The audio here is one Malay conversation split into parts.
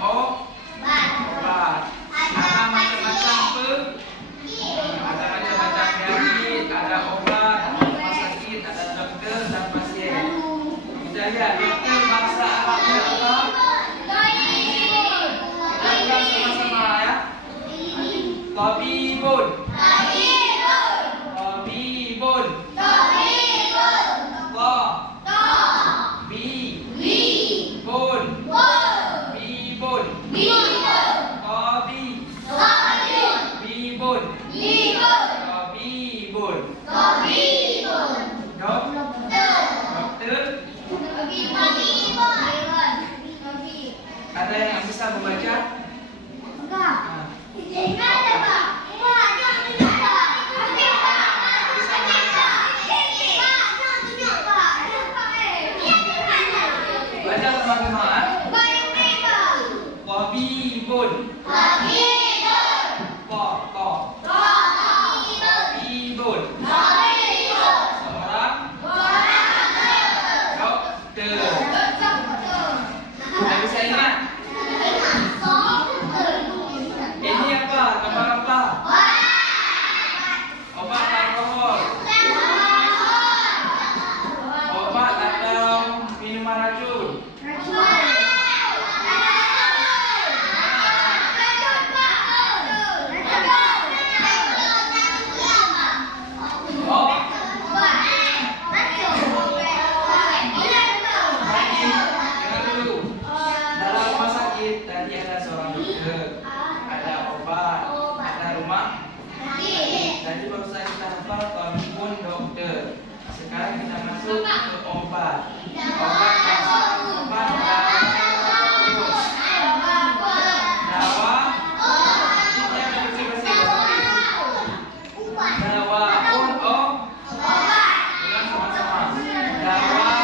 obat. Ada macam-macam ada macam-macam penyakit, ada obat, ada rumah sakit, ada dokter dan pasien. Kita lihat dokter bahasa Arabnya apa? Kita ulang sama-sama ya. Tabibun. Tabibun. Bibun. Bibun. Tabibun. Dokter. Ada yang bisa membaca? Baca sama-sama. Tabibun. Tabibun. Seorang dokter. Tidak bisa ingat? Ini apa? Gambar apa? Obat alkohol. Obat atau minuman racun. Tadi ada seorang dokter, ada obat, ada rumah. Tadi baru saja kita hafal tabibun dokter. Sekarang kita masuk ke obat. Obat masuk obat dawa. Ini ada bersih-bersih. Dawaun obat. Ulang sama-sama. Dawaun.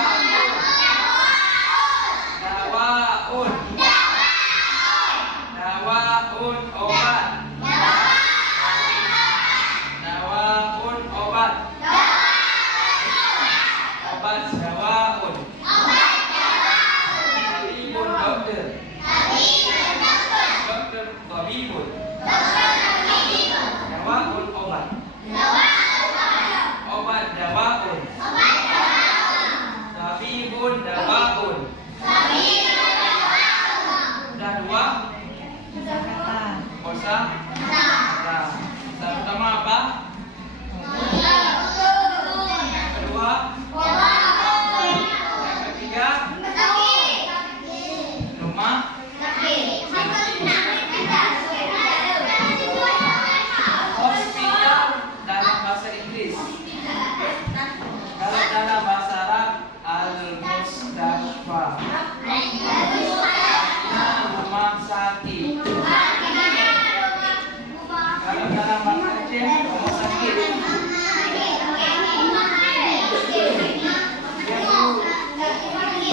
Dawaun obat. Dawaun obat. Obat dawaun. Tabibun dokter. Dokter tabibun. Dawaun obat. Obat dawaun. Tabibun dawaun. Sudah dua? Kosa? Nah, yang pertama apa? Yang kedua? Yang ketiga? Rumah? Hospital dalam bahasa Inggris. Kalau dalam bahasa Arab, al-mustashfa. Rumah sakit. Kalau dalam bahasa Aceh, rumah sakit.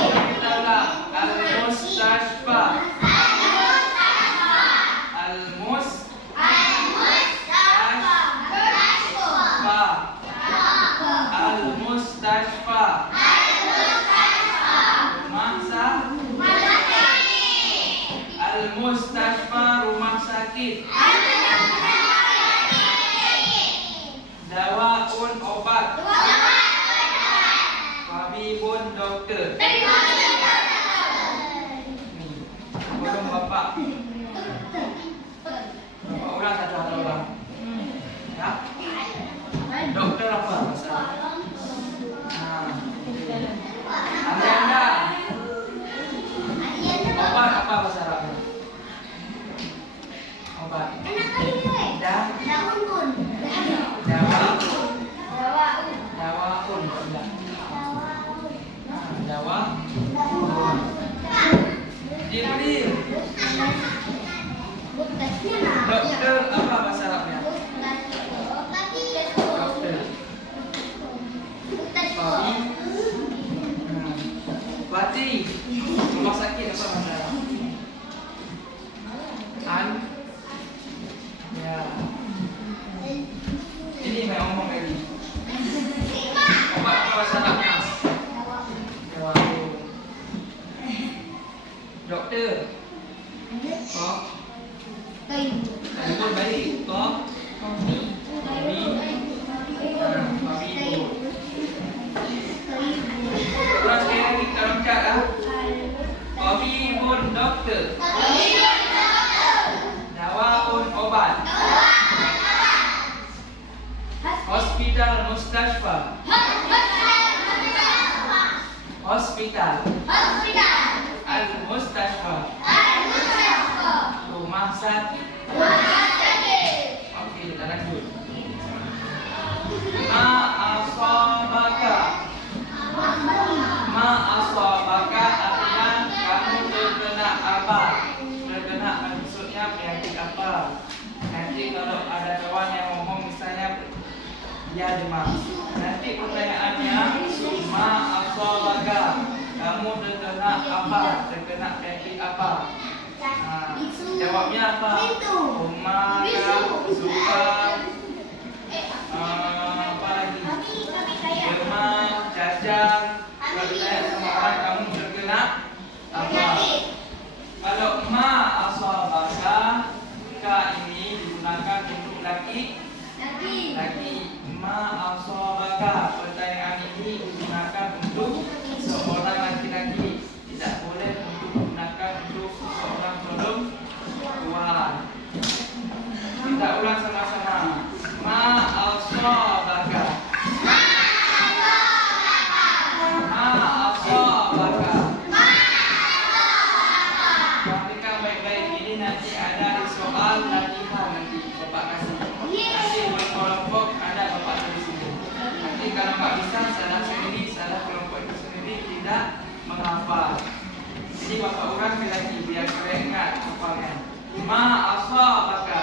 Kita ulang. Al-mustashfa. Al-mustashfa. Al-mustashfa rumah sakit. Dawaun obat. Tabibun dokter. Belum bapak. Bapak ulang satu atau ulang. Ya. Dokter apa masalah? Anda. Obat apa bahasa Arabnya? Obat. Dawaun. Diam. Dokter apa bahasa Arabnya? Dokter. Bati. Rumah sakit apa bahasa Arab? Ya. Ini saya ngomong lagi. Obat apa bahasa Arabnya? Dawaun. Dokter. Kok? Timun baik. Kok? Babi. Babi ibu. Ulang sekali lagi kita baca ah. Tabibun dokter. Dawaun obat. Hospital mustashfa. Hospital. Al mustashfa. Rumah sakit. Oke, kita lanjut. Ma asabaka. Ma asabaka artinya kamu terkena apa? Terkena maksudnya penyakit apa? Nanti kalau ada kawan yang ngomong misalnya ya demam. Nanti pertanyaannya ma asabaka. Kamu terkena apa? Terkena penyakit apa? Nah, jawabnya apa? Umar, suka, apa lagi? Demam, cacar. Kalau ditanya sama orang kamu terkena apa? Kalau ma asabaka, ka ini digunakan untuk laki. Ma asabaka, pertanyaan ini digunakan untuk seorang laki-laki. Tidak boleh untuk digunakan untuk seorang perempuan. Kita ulang sama-sama. Ma asabaka. Perhatikan baik-baik, ini nanti ada di soal latihan nanti Bapak kasih. Nanti kelompok ada Bapak tulis sini. Nanti kalau nggak bisa salah sendiri, salah kelompok itu sendiri tidak menghafal. Jadi Bapak ulang lagi biar kalian ingat hafalnya. Ma asabaka.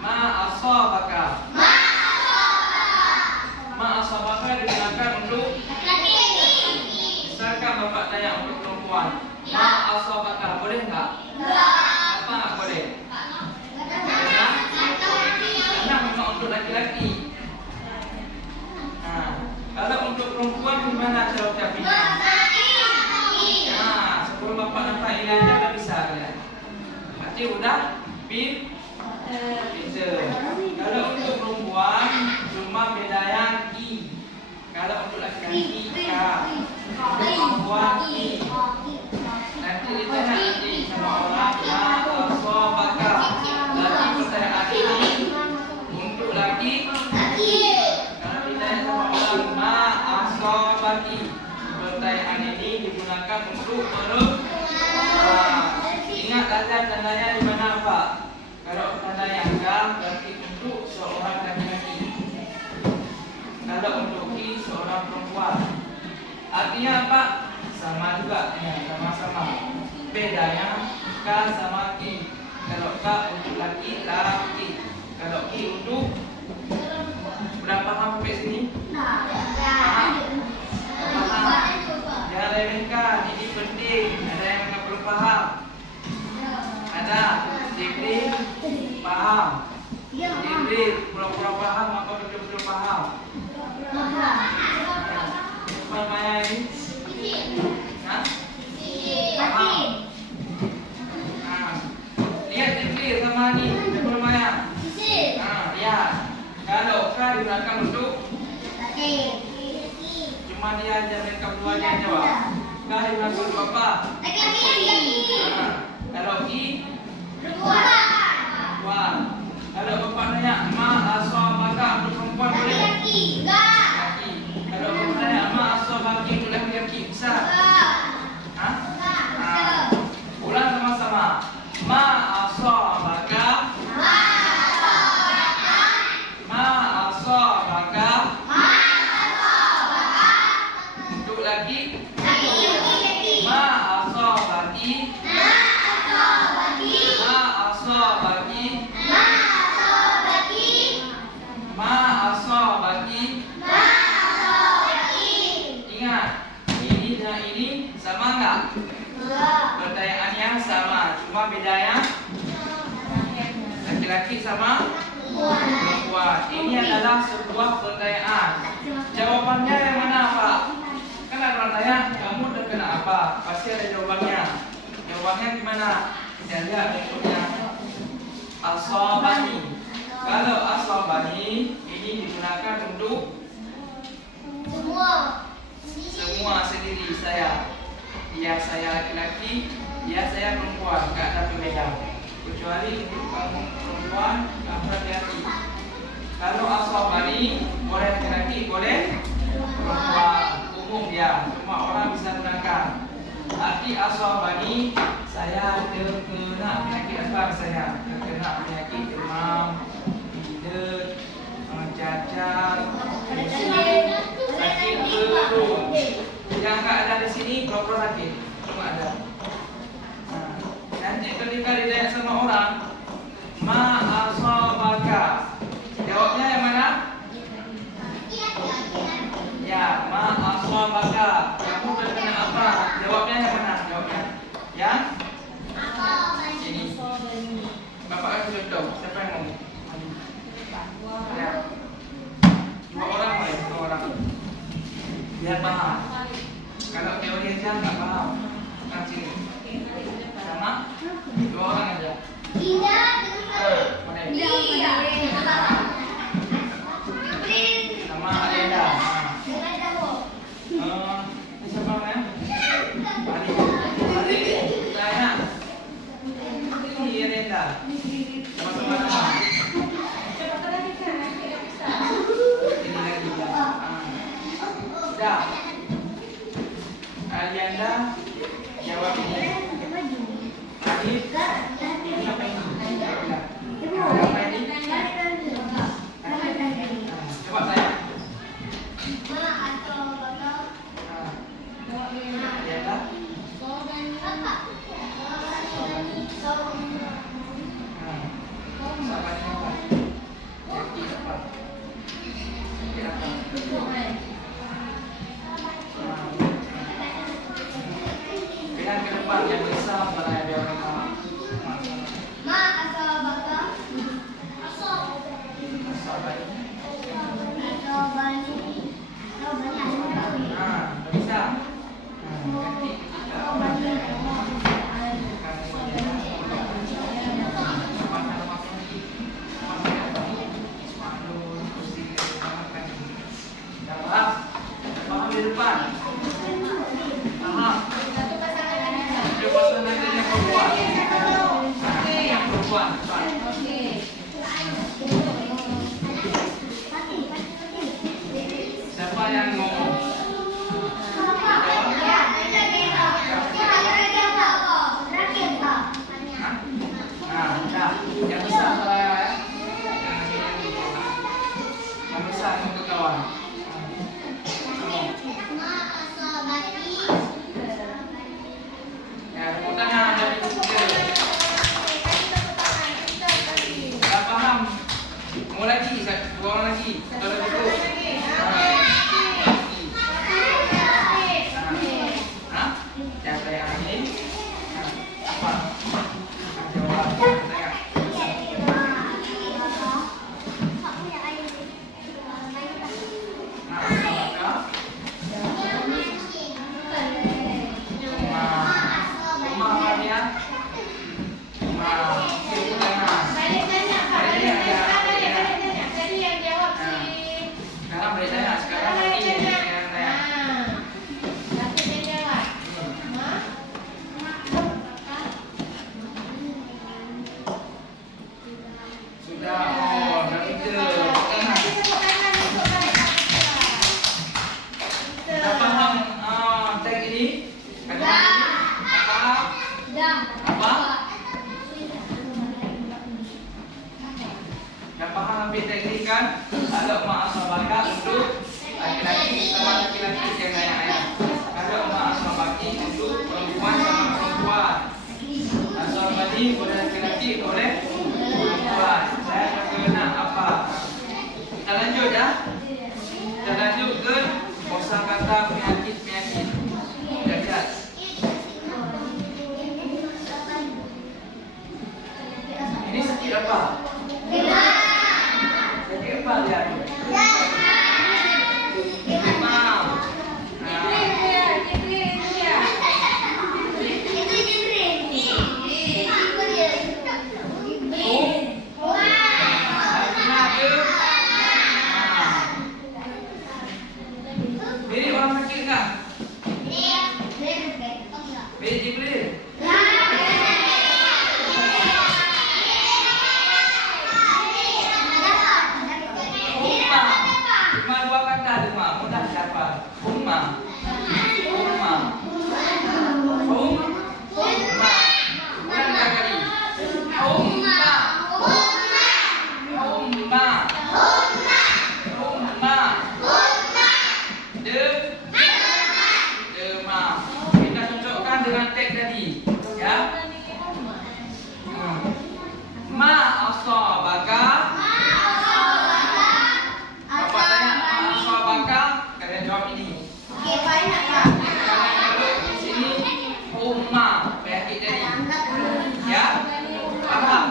Ma asabaka. Ma asabaka digunakan untuk misalkan Bapak tanya untuk perempuan, ma asabaka boleh enggak? Apa enggak boleh? Karena memang untuk laki-laki. Nah, kalau untuk perempuan gimana cara ucapinnya? Nah, sebelum Bapak nampak ini aja udah bisa ya. Berarti udah pinter. Kalau untuk perempuan cuma beda yang i. Kalau untuk laki-laki ka. Perempuan i. Nanti ditanya nanti sama orang ma asabaka. Lagi pertanyaan ini untuk laki. Kalau ditanya sama orang ma asabaki. Pertanyaan ini digunakan untuk perempuan. Ingat tanda-tandanya di mana Pak? Kalau tanda yang ka berarti untuk seorang laki-laki. Kalau untuk i seorang perempuan. Artinya apa? Sama juga ya, sama-sama. Bedanya ka sama ki. Kalau ka untuk laki, laki. Kalau ki untuk berapa paham sampai sini? Paham? Jangan remehkan, ini penting. Ada yang nggak perlu paham? Ada. Jibril paham. Jibril pura-pura paham apa betul-betul paham? Maya ini? Hah? Paham? Nah, lihat Jibril sama ni, Jibril Maya. Nah, lihat. Kalau ka digunakan untuk cuma dia aja mereka keduanya jawab. Ka digunakan untuk apa? Nah, kalau i perempuan. Kalau Bapak tanya ma asabaka untuk perempuan boleh? Laki. Kalau Bapak tanya ma asabaki untuk laki-laki bisa? Hah? Nah, ulang sama-sama. Ma asabaka. Ma asabaka. Untuk laki. Ma asabaki. Ma asabaki. Ma asabaki. Ingat, ini dan ini sama enggak? Pertanyaannya sama, cuma bedanya laki-laki sama perempuan. Ini adalah sebuah pertanyaan. Jawabannya yang mana Pak? Kan ada orang tanya, kamu terkena apa? Pasti ada jawabannya. Jawaban gampangnya gimana? Kita lihat bentuknya. Asabani. Kalau asabani ini digunakan untuk semua sendiri saya. Ya saya laki-laki, ya saya perempuan, enggak ada perbedaan. Kecuali untuk kamu perempuan, kamu laki-laki. Kalau asabani boleh laki-laki, boleh perempuan. Umum ya, semua orang bisa gunakan. Arti asabani, saya terkena penyakit apa saya? Terkena penyakit demam, pilek, cacar, sakit perut. Yang enggak ada di sini pura-pura sakit, cuma ada. Nanti ketika ditanya sama orang, ma asabaka, jawabnya yang mana? Ya, ma asabaka. Kamu terkena apa? Jawabnya yang mana? Jawabnya yang ini. Bapak kasih contoh. Siapa yang ngomong? Ya. Dua orang boleh, dua orang. Biar paham. Kalau teori aja nggak paham. Kan sini. Sama dua orang aja. Mana ini? Sama Alenda. Siapa namanya? Ali. Tanya. Ini Alenda. Sama-sama. Ini lagi. Sudah. Alianda jawab ini. Adit. Siapa ini? Siapa ini? Coba saya. Alianda. Pilihan ke depan yang besar mana yang dia pertama? Bisa. Ganti paham di depan. Paham. Coba sebenarnya yang perempuan. Yang perempuan. Siapa yang ngomong? Yang besar ya. Yang besar untuk kawan. Ya, tepuk tangan dari ketiga. Dah paham? Mau lagi? Dua orang lagi. Satu lagi tu. Siapa yang ini? Apa? Jawab. Kan ada ma asabaka untuk laki-laki sama laki-laki yang ayah. Ada ma asabaki untuk perempuan sama perempuan. Asabani boleh laki-laki boleh perempuan. Saya terkena apa? Kita lanjut ya. Kita lanjut ke kosakata penyakit-penyakit. Sudah lihat. Ini sakit apa? Apa dia? Demam. Penyakit jadi. Ya? Paham?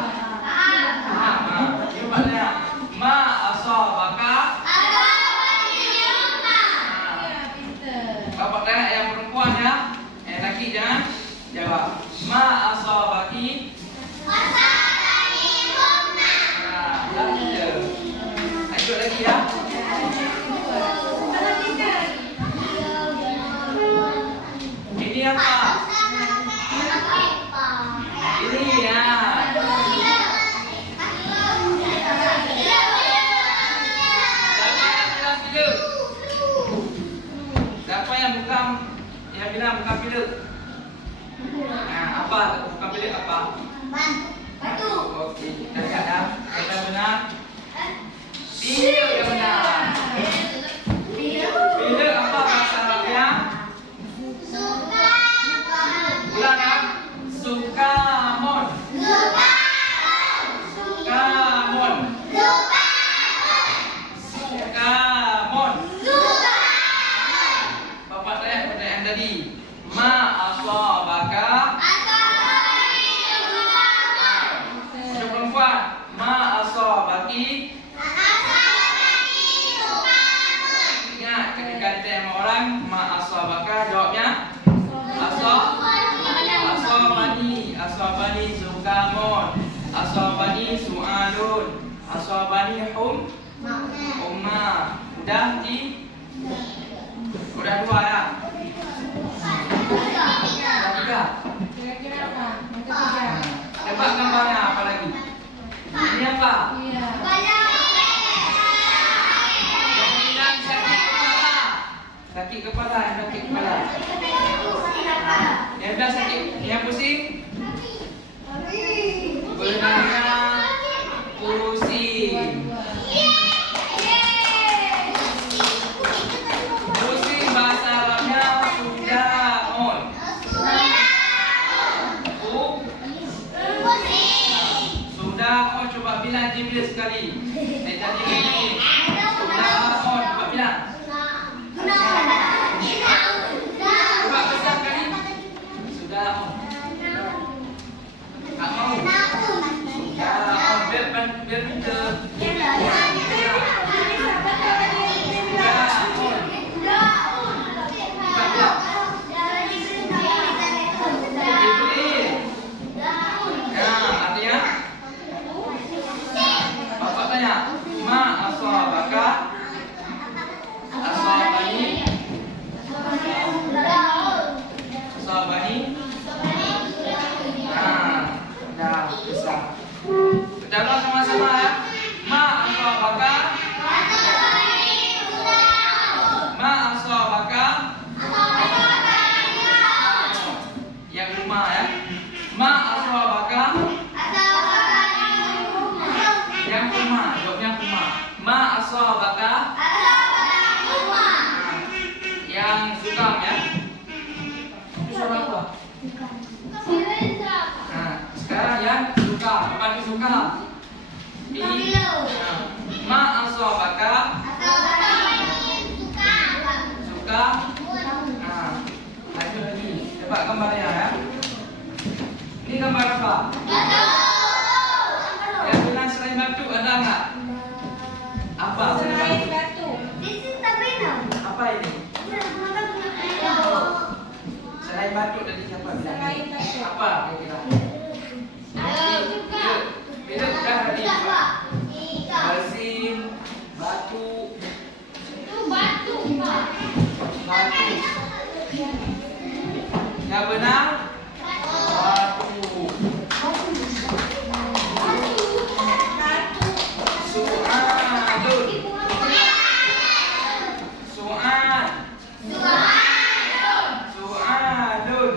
Paham. Coba lihat. Ma asabaka. Bapak tanya yang perempuan ya. Yang laki jangan jawab. Ma asabaki. Lanjut lagi ya. Ini apa? Ini ya. Siapa yang bilang bukan pilek? Nah, apa? Bukan pilek apa? Batu. Okey, kita lihat ya. Kata benar. Pilek yang benar. Pilek apa bahasa Arabnya? Ulang ya. Sukamon. Sukamon. Sukamon. Bapak tanya pertanyaan tadi. Ma asabaka. Untuk perempuan, ma asabaki. Ingat ketika ditanya sama orang, ma asabaka, jawabnya asabani zukamon, asabani su'alun, asabani umma. Udah dua ya? Udah tiga? Kira-kira apa? Yang ketiga. Tebak gambarnya apa lagi? Ini apa? Iya. Yang bilang sakit kepala. Sakit kepala, yang sakit kepala. Yang bilang sakit, yang pusing? Benarnya pusing. Pusing bahasa Arabnya sudaon. Sudaon, coba bilang Jibril sekali. Saya tadi ini. Sudaon, coba bilang. Coba besar kali. Sudaon. Tak mau. Sudaon, biar kita. Kita ulang sama-sama ya. Ma asabaka. Ma asabaka. Yang rumah ya. Ma asabaka. Yang rumah, jawabnya rumah. Ma asabaka. Yang suka ya. Itu suara apa? Nah, sekarang yang suka. Apa yang suka? Ini. Ma asabaka. Suka. Nah, lanjut lagi. Coba gambarnya ya. Ini gambar apa? Yang bilang selain batu ada nggak? Apa? Selain batu. Apa ini? Selain batu tadi siapa bilang? Selain batu. Apa kira-kira? Bila udah tadi bersin, batu. Batu. Yang benar? Batu. Su'adun. Su'ad. Su'adun.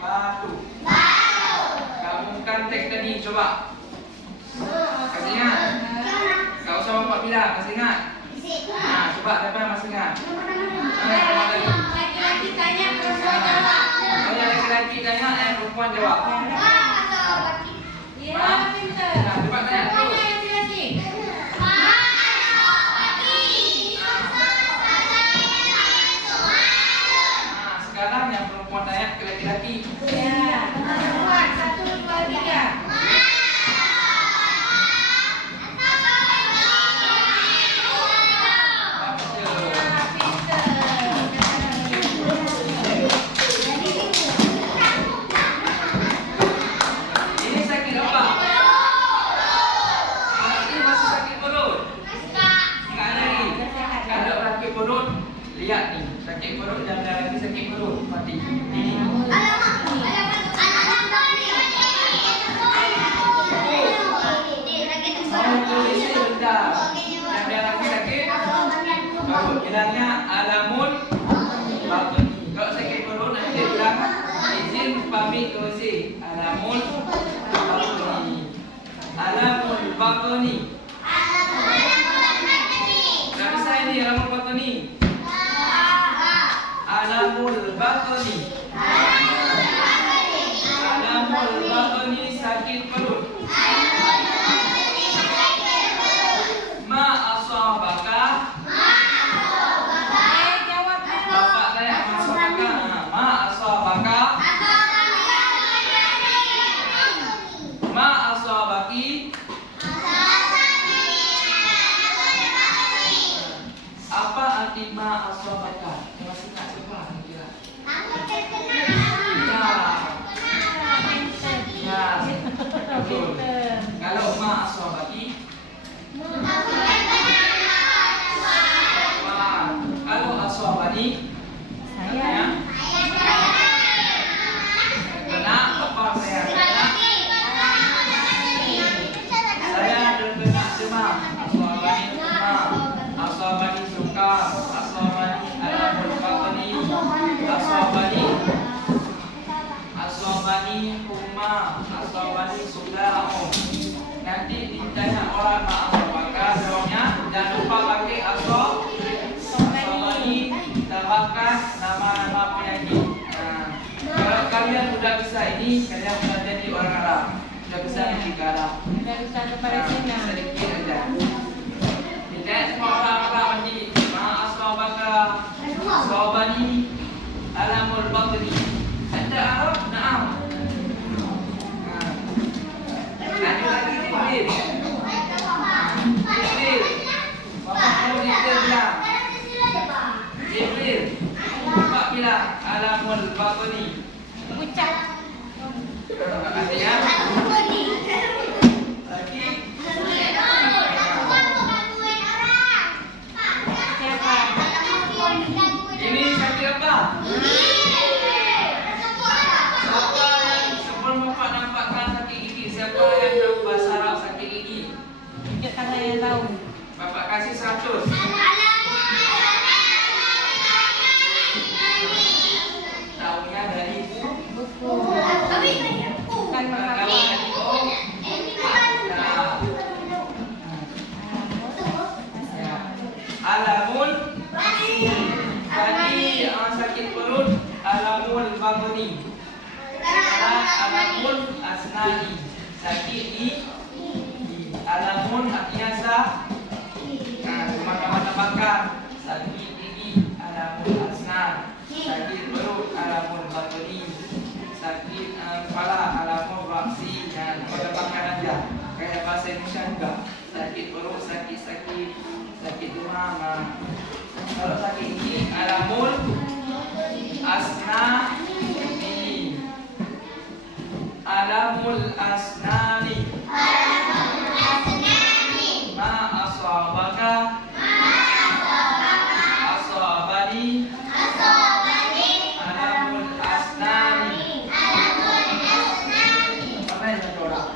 Batu. Gabungkan teks tadi, coba. Kasih ingat. Tak usah bapak bilang, masih ingat. Nah, coba siapa yang masih ingat? Laki-laki tanya, perempuan jawab. Oh, yang laki-laki tanya, perempuan jawab. Iya, pintar. Nah, coba tanya Semuanya terus. yang laki-laki. Nah, sekarang yang perempuan tanya, laki-laki. Ya. Buat 1, 2, 3. Ini sakit apa? Ini masih sakit perut. Enggak ada lagi. Kalau sakit perut, lihat nih, sakit perut dan ada lagi sakit perut mati. Ini. Mau tulis rendah. Dan ada lagi sakit perut. Bilangnya alamun batuni. Kalau sakit perut nanti dia bilang izin pamit tulis alamun batuni. Alamun batuni. Nggak bisa ini alamul batuni. Alamul batuni. Alamul batuni sakit perut. Ma asabaka. Jawab dulu. Bapak tanya ma asabaka. Ma asabaka. Ma asabaki. Apa arti ma asabaka? Masih nggak coba kira. Ya, betul. Kalau ma asabaki, kalau asabani, Saya. kena apa saya kena? Saya terkena demam. Asabani demam. Asabani suka. Asabani alamul batni. Asabani. Asabani humma. Asabani sudao. Nanti ditanya orang ma asabaka, jawabnya jangan lupa pakai asabani. Tambahkan nama-nama penyakit. Nah, kalau kalian sudah bisa ini, kalian sudah jadi orang Arab. Sudah bisa bicara Arab. Dari satu Palestina. Sedikit aja. Tidak semua orang Arab nanti ma'asabaka asabani alamul batni. Anda Arab? Naam. Lanjut lagi Jibril. Jibril. Bapak mau Jibril bilang. Jibril. Bapak bilang alamul batni. Ucap. Artinya lagi Siapa? ini sakit apa? Siapa yang sebelum Bapak nampakkan sakit gigi? Siapa yang tahu bahasa Arab sakit gigi? Tunjuk tangan yang tahu. Bapak kasih 100. Tahunya dari Buku. Bukan kalau mengapa. dari oh ya. Alamul tadi sakit perut alamul batni. Sekarang alamul asnani sakit di alamun artinya tambahkan sakit gigi alamul asnan, sakit perut alamul batni, sakit kepala alamul raksi. Dan tambahkan aja kayak bahasa Indonesia juga sakit perut, sakit demam. Kalau sakit gigi alamul asnani. Alamul asnani. Ma asabaka. Asabani. Alamul asnani. Apa yang saya orang?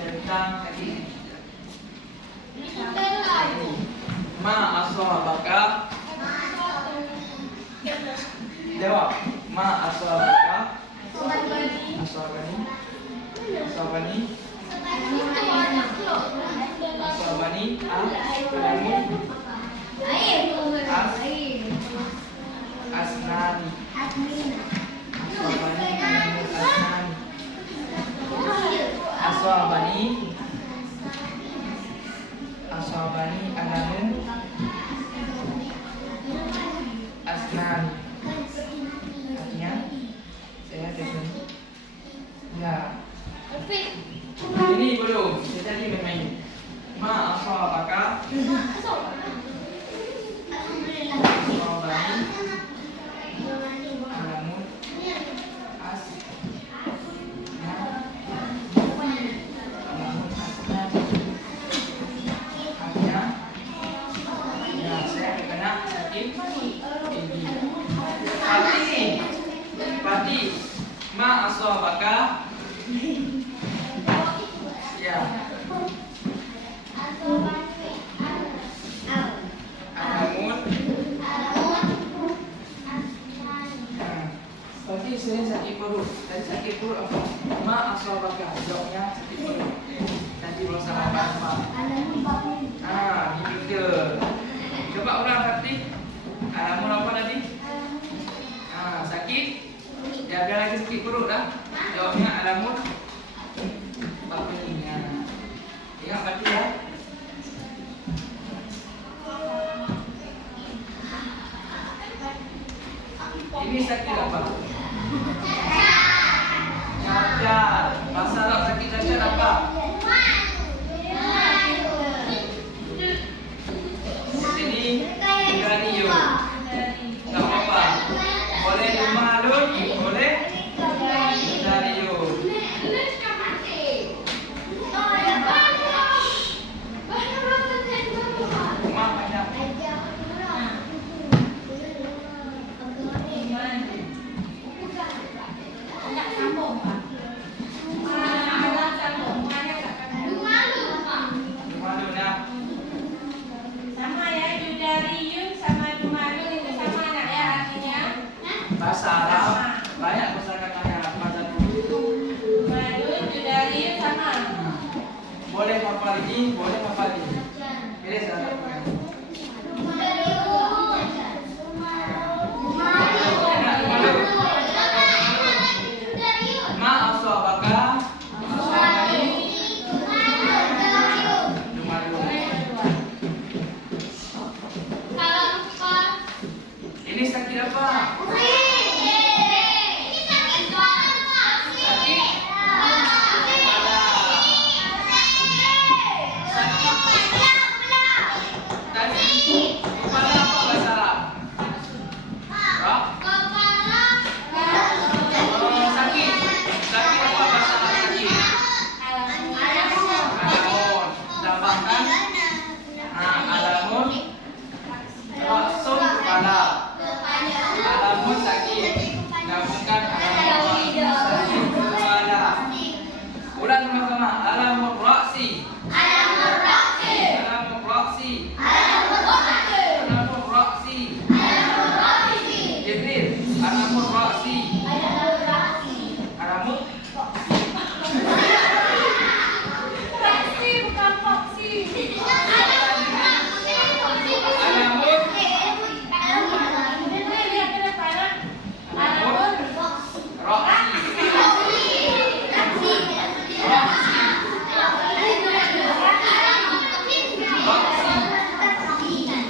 Tentang sakit gigi. Ma asabaka. Jawab. Ma asabaka. Asabani. Asabani. Asabani. Asnani. Asabani. Asnani. Asabani. Asabani. Asnani. asabaka. Ya. Alamun. Tadi saya sakit perut. Tadi sakit perut apa? Ma asabaka. Jawabnya sakit perut. Nanti bersama apa? Gitu ke. Coba ulang hati. Alamun apa tadi? Sakit. Ya biar lagi sakit perut dah. Jawabnya alamun. Bapaknya. Ingat hati ya. Ini sakit apa? Cacat. Bahasa Arab sakit cacat apa? Ini gariyo. Tak apa. Boleh lumalun, boleh gariyo. Rumah banyak. Enggak sambung, Pak. Ada sambung. Lumalun ya. Sama ya, Judariyun sama Jumalun itu sama enggak ya artinya? Bahasa Arab banyak kosakatanya macam itu. Jumalun, Judariyun sama. Boleh hafal ini, boleh hafal ini. Pilih salah satu. Ma asabaka. Ini sakit apa? Kepala apa bahasa Arab? Rok? Sakit. Sakit apa bahasa Arab sakit? Alamun. Tambahkan. Alamun. Rasul kepala. Alamun sakit. Gabungkan alamun sakit kepala. Ulang sama-sama. Alamun raksi. Alamun raksi. Alamun raksi. Jibril. Alamun raksi. Alamun. Taksi bukan foksi. Alamun. Lihat ke depan. Alamun. Raksi.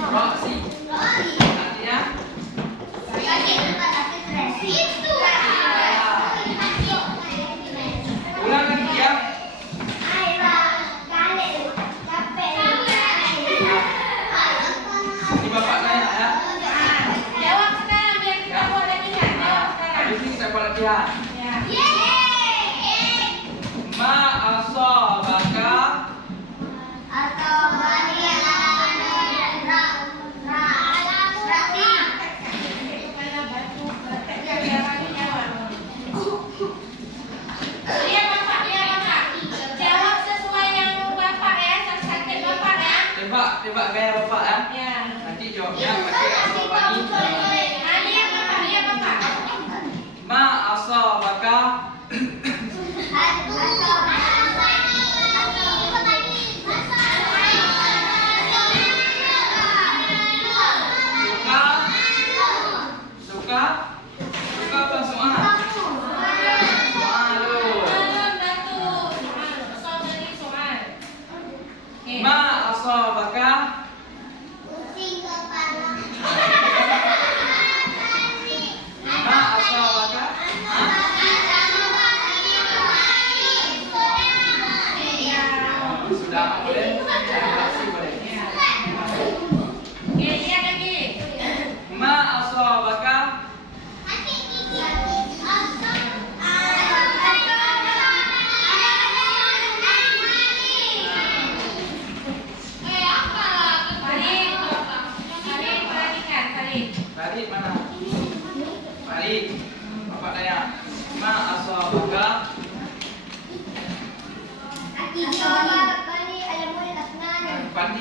Raksi. Artinya ulang lagi ya. Ini bapak tanya ya. Jawab sekarang biar kita boleh ingat. Jawab sekarang. Habis ini kita buat latihan. Ya. Ma asabaka. Kepala batu, batek biar lagi jawab. Iya bapak. Jawab sesuai yang bapak ya, sakit bapak ya. Tebak gaya bapak ya. Ya. Nanti jawabnya pakai asabani. Lihat bapak. Ma asabaka. Suka apa soal? Soalun. Ma asabaka. Ma asabaka.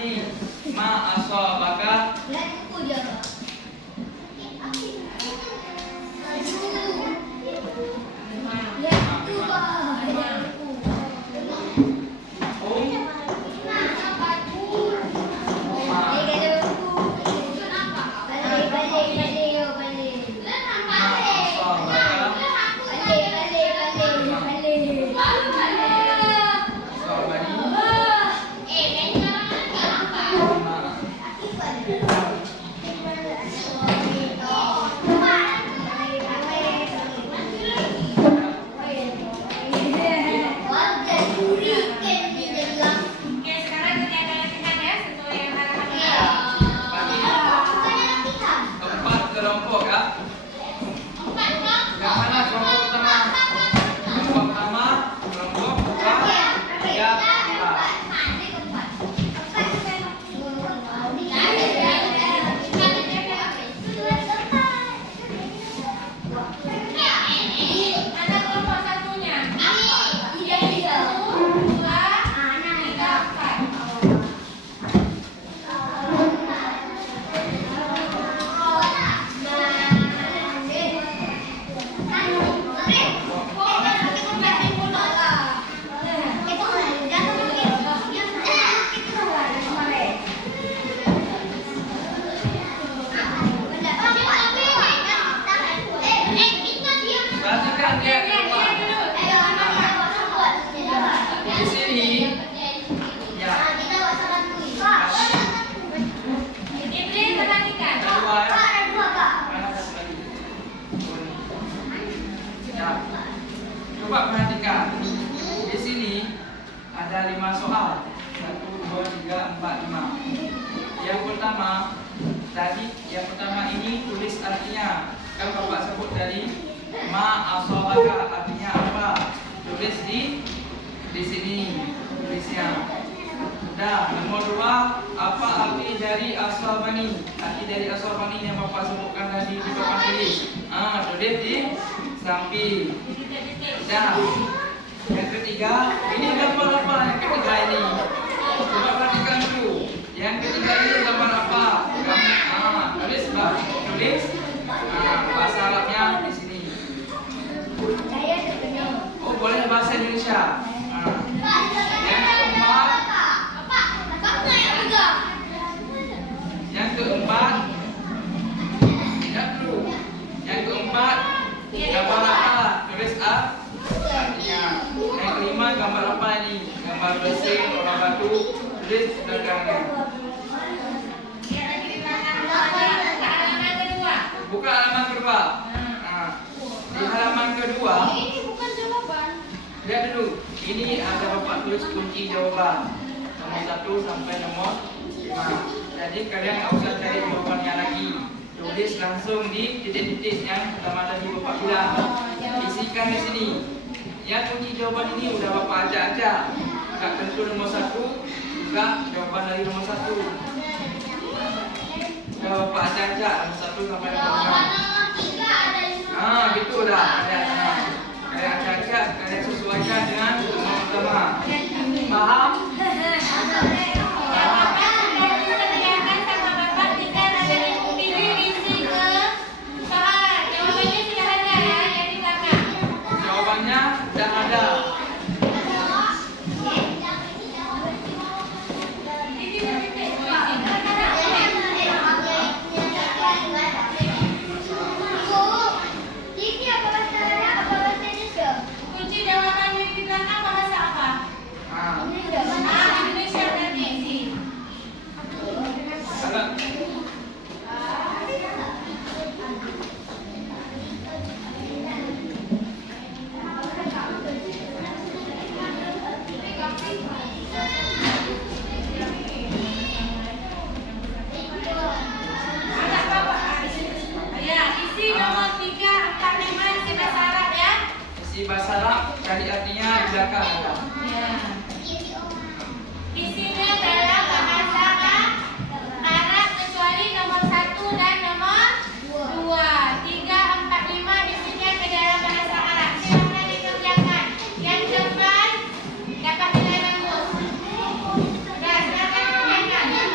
ini. Ma asabaka. Oke, sekarang kerjakan latihan ya, sesuai yang arahan kita. Empat kelompok ya. Yang mana kelompok pertama? Kelompok pertama, kelompok kedua, tiga, empat. Mana kelompok satunya? Satu, dua, tiga, empat. Perhatikan dia Dia keluar. dulu. Di sini, ya. Idris, perhatikan. Kedua ya. Mana satu lagi? Ya. Coba perhatikan. Di sini ada 5 soal. 1, 2, 3, 4, 5. Yang pertama, tadi yang pertama ini tulis artinya. Kan Bapak sebut tadi ma asabaka artinya apa? Tulis di sini tulisnya. Sudah. Nomor 2, apa arti dari asabani? Arti dari asabani yang Bapak sebutkan tadi di papan tulis. Tulis di samping. Sudah. Yang ketiga, ini gambar apa yang ketiga ini? Coba perhatikan dulu. Yang ketiga ini gambar apa? Tulis Pak. Tulis. Bahasa Arabnya di sini. Oh, boleh bahasa Indonesia. Yang keempat, tidak dulu. Yang keempat, gambar apa? Tulis A. Artinya. Yang kelima, gambar apa ini? Gambar mesin, bola batu. Tulis belakangnya. Buka halaman kedua. Di halaman kedua, lihat dulu. Ini ada Bapak tulis kunci jawaban. Nomor 1 sampai nomor 5. Jadi kalian nggak usah cari jawabannya lagi. Tulis langsung di titik-titik yang pertama tadi Bapak bilang. Isikan di sini. Ya, kunci jawaban ini udah Bapak acak-acak. Nggak tentu nomor 1, juga jawaban dari nomor 1. Udah Bapak acak-acak nomor 1 sampai nomor 5. Gitu dah. Kalian acak-acak, kalian sesuaikan dengan nomor pertama. Paham? Jawabannya sudah ada. Kunci jawabannya di belakang bahasa apa? Indonesia berarti. Isi nomor 3, 4, 5 isi bahasa Arab ya. Isi bahasa Arab cari artinya di belakang. Isinya dalam bahasa Arab kecuali nomor 1 dan nomor 2. 3, 4, 5 isinya ke dalam bahasa Arab. Silakan dikerjakan. Yang cepat dapat nilai bagus. Silakan kerjakan.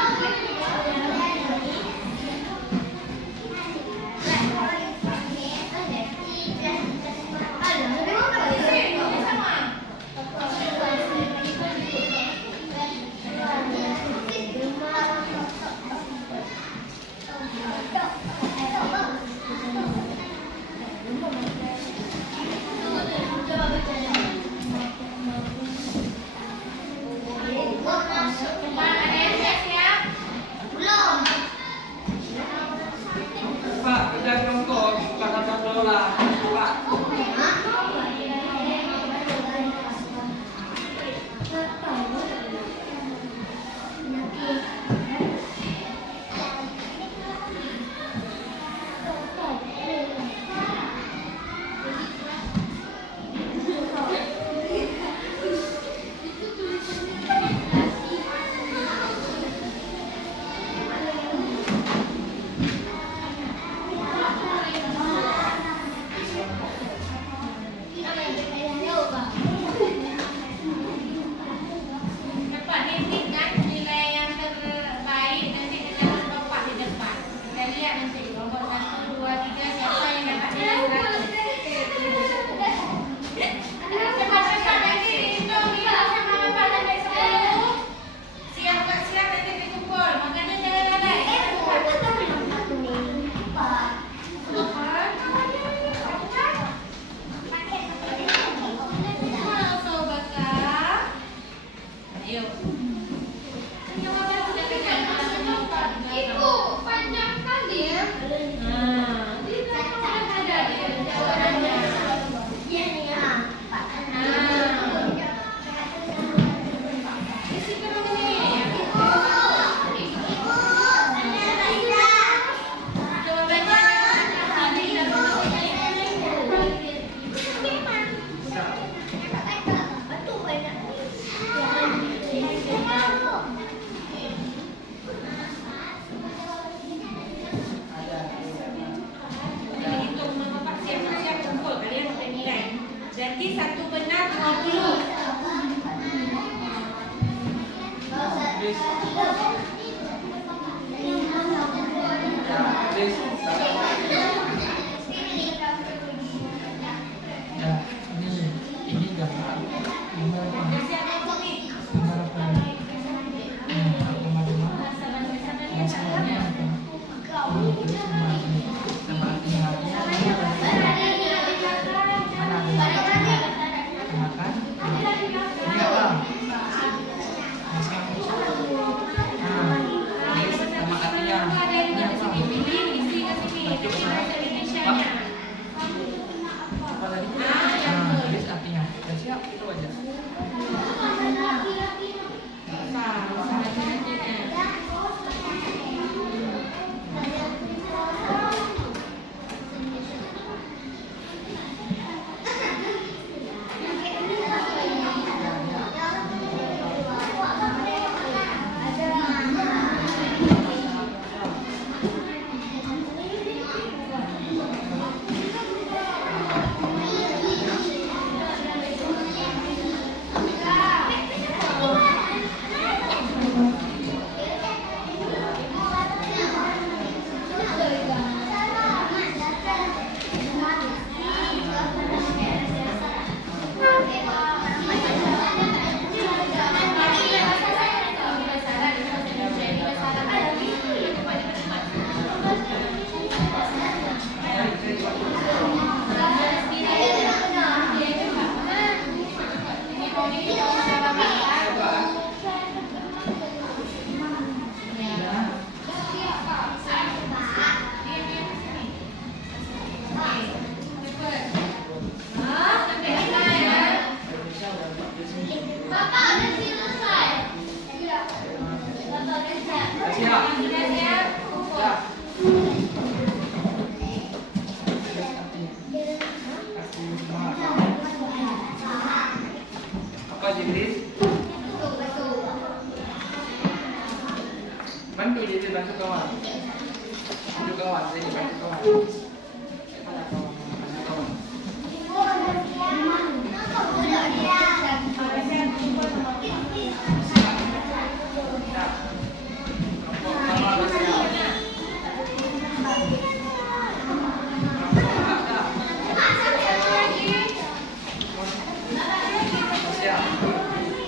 Apa Jibril? Bantu Jibril, bantu kawan. Bantu kawan, jadi bantu kawan. Mana kawan? Mana kawan? Siap.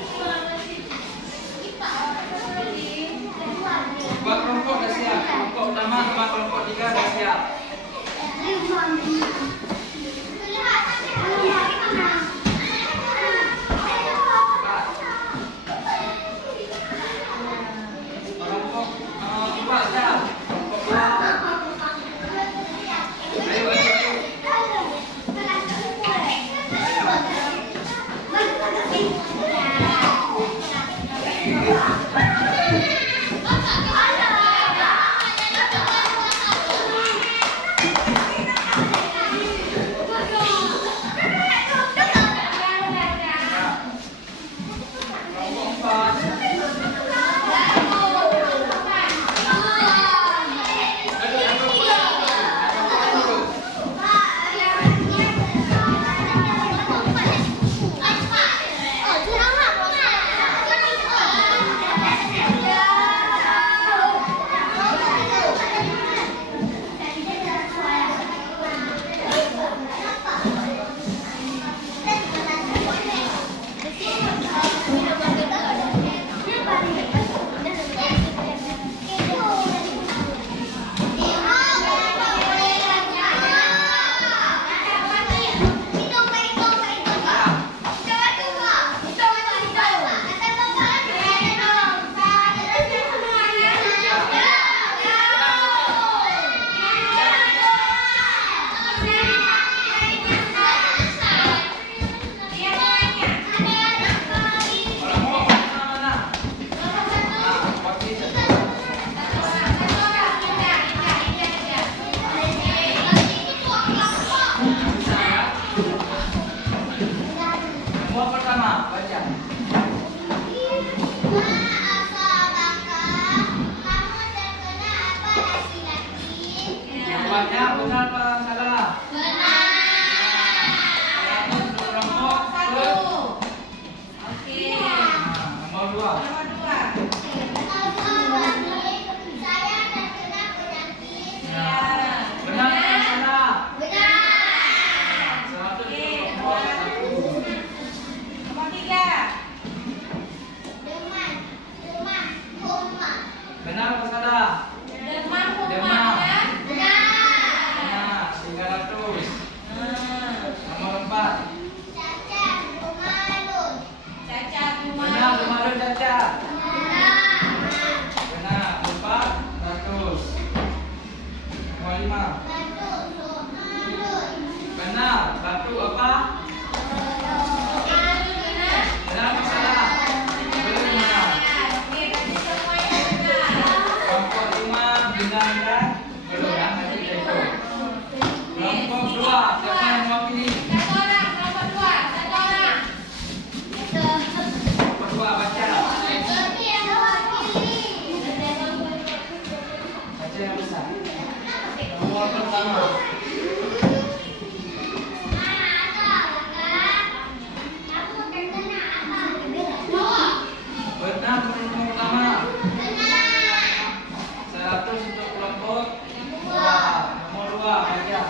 empat. Caca Benar, Lumalun. Lumalun Caca. Benar, 400. Nomor 5. Benar, batu apa? Benar apa salah? Benar. Oke, berarti semuanya benar. Kelompok 5 benar dan belum ya, nanti kita ikut. Kelompok 2, siapa yang mau pilih? Satu orang, kelompok 2. Satu orang. Kelompok 2 baca. Baca yang besar. Nomor pertama. Benar nomor pertama. 100 untuk kelompok 2. Nomor 2 baca.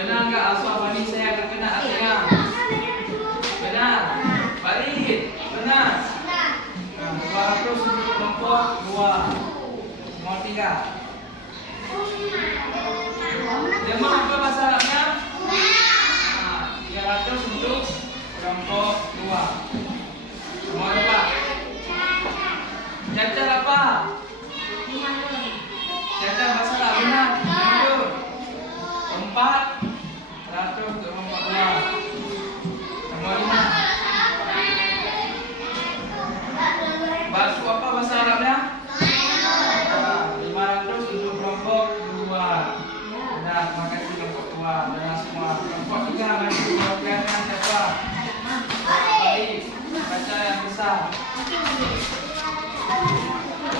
Benar enggak Aswabani saya akan kena artinya? Benar. Balik. Benar. Nah, 200 untuk kelompok 2. Nomor 3. Demam apa bahasa Arabnya? Nah, 300 untuk kelompok 2. Nomor 4. Cacar apa? Cacar bahasa Arab benar. Nomor 400 untuk kelompok 2. Nomor 5. Batu apa bahasa Arabnya? 500 untuk kelompok 2. Benar, terima kasih kelompok 2. Benar semua. Kelompok 3 mari jawabannya siapa? Baik, baca yang besar.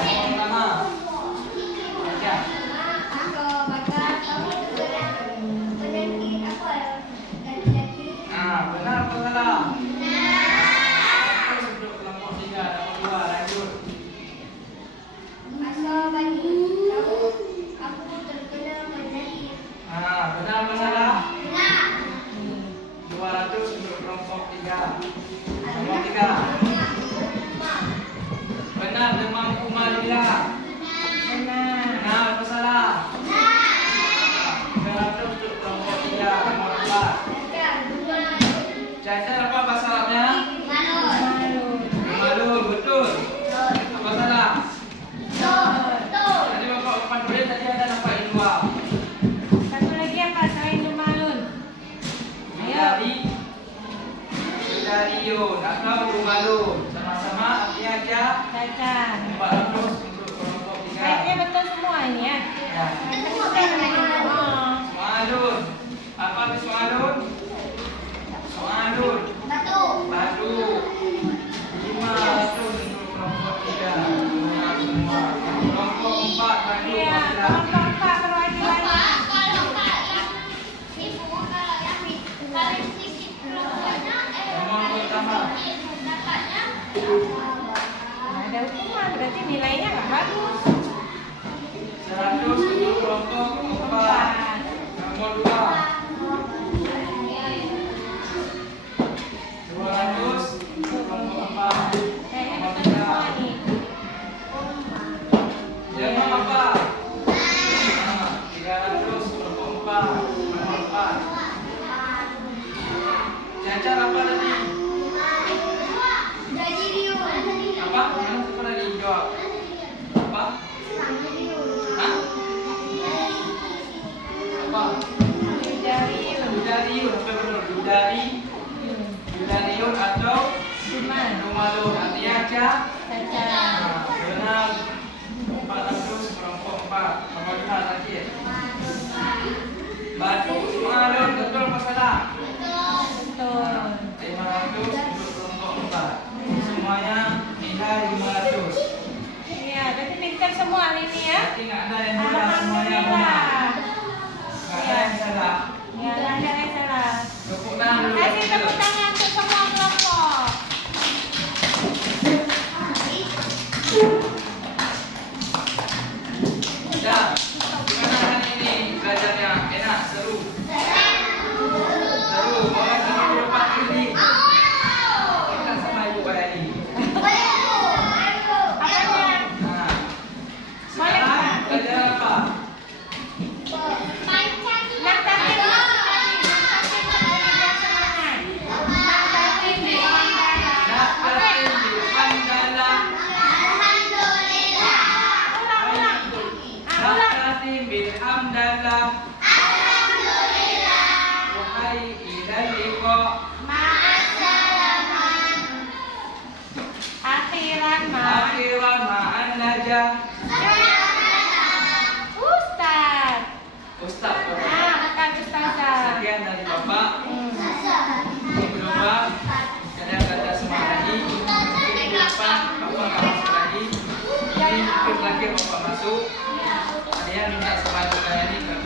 Yang pertama. Baca. Nah, benar apa salah? Terus untuk kelompok 3 dapat 2. Lanjut. Nah, benar apa salah? 200 untuk kelompok 3. Nomor 3. Benar, demam kumalila. Benar. Benar apa salah? 300 untuk kelompok 3. Nomor 4. Cacar apa bahasa Arabnya? Lumalun, betul. Apa salah? Tadi Bapak umpan dulu, tadi ada nampak ini 2. Satu lagi apa selain Lumalun? Yudariun atau Lumalun. Sama-sama artinya aja Caca. 400 untuk kelompok 3. Kayaknya betul semua ini ya. Ya. Oh. Soalun. Apa itu soalun? Soalun. Batu. 500 untuk kelompok 3. Benar semua. Kelompok 4 batu. Iya, kelompok 4 berwajib lagi. Nomor pertama. Ada hukuman, berarti nilainya nggak bagus. 100 untuk kelompok 4. Nomor 2. 200 untuk kelompok 4. Kayaknya Nomor betul 3. semua nih. Jema apa? 300 kelompok 4. Nomor 4. Cacar apa tadi? Apa? Mana siapa tadi? Jawab. Apa? Hah? Apa? Yudariun. Yudariun. Apa betul? Yudariun atau Lumalun. Artinya aja. Caca. Nah, benar. 400 kelompok 4. Nomor 5 lagi. Batu Lumalun. Betul apa salah? Betul. 500 untuk kelompok 4. Semuanya nilai 500. Iya, berarti pintar semua hari ini ya. Berarti nggak ada yang salah, semuanya benar. Alhamdulillah. Nggak ada yang salah. Ya, nggak ada yang salah. Tepuk tangan dulu. Kasih tepuk tangan untuk semua kelompok. Dah. Gimana hari ini belajarnya? Enak, seru. Seru. Orang sama dapat ini. Kita sama Ibu Bayani. Apanya? Nah. Sekarang belajar apa? Nak saya minta sepatu kayak ini ke